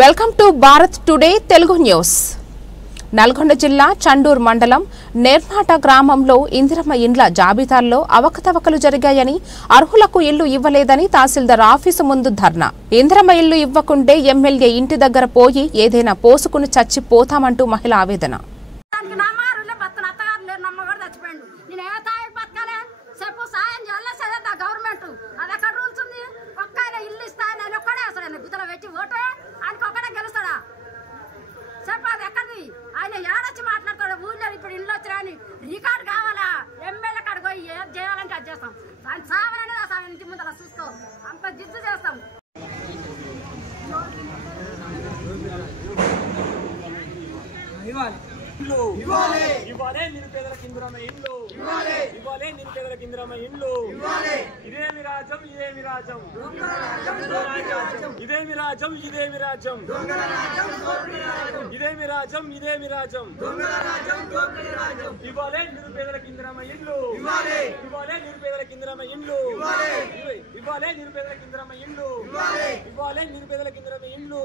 Welcome to Bharat today Telugu news. Nalgonda జిల్లా చండూర్ మండలం నేర్మాట గ్రామంలో ఇందిరమ్మ ఇండ్ల జాబితాల్లో అవకతవకలు జరిగాయని, అర్హులకు ఇల్లు ఇవ్వలేదని తహసీల్దార్ ఆఫీసు ముందు ధర్నా. ఇందిరమ్మ ఇల్లు ఇవ్వకుంటే ఎమ్మెల్యే ఇంటి దగ్గర పోయి ఏదైనా పోసుకుని చచ్చిపోతామంటూ మహిళ ఆవేదన. ఆయన ఏడొచ్చి మాట్లాడతాడు, ఊళ్ళో ఇప్పుడు ఇల్లు వచ్చినా రికార్డు కావాలా, ఎమ్మెల్యే కాడికి పోయి ఏది చేయాలంటే అది చేస్తాం. ఆయన సావననే ఆ ఇంటి ముందు అలా చూసుకో, అంత జిద్దు చేస్తాం. నిరుపేదలకు ఇందిరమ్మ ఇండ్లు, నిరుపేదలకు ఇందిరమ్మ ఇండ్లు. ఇదేమి రాజ్యం, ఇదేమి రాజ్యం, ఇదేమి రాజ్యం, ఇదేమి రాజ్యం, ఇదేమి రాజ్యం, ఇదేమి రాజ్యం. ఇవ్వాలే నిరుపేదలకు ఇందిరమ్మ ఇండ్లు, ఇవ్వాలే నిరుపేదలకు ఇందిరమ్మ ఇండ్లు, ఇవ్వాలే నిరుపేదలకు ఇందిరమ్మ ఇండ్లు, ఇవ్వాలే నిరుపేదలకు ఇందిరమ్మ ఇండ్లు.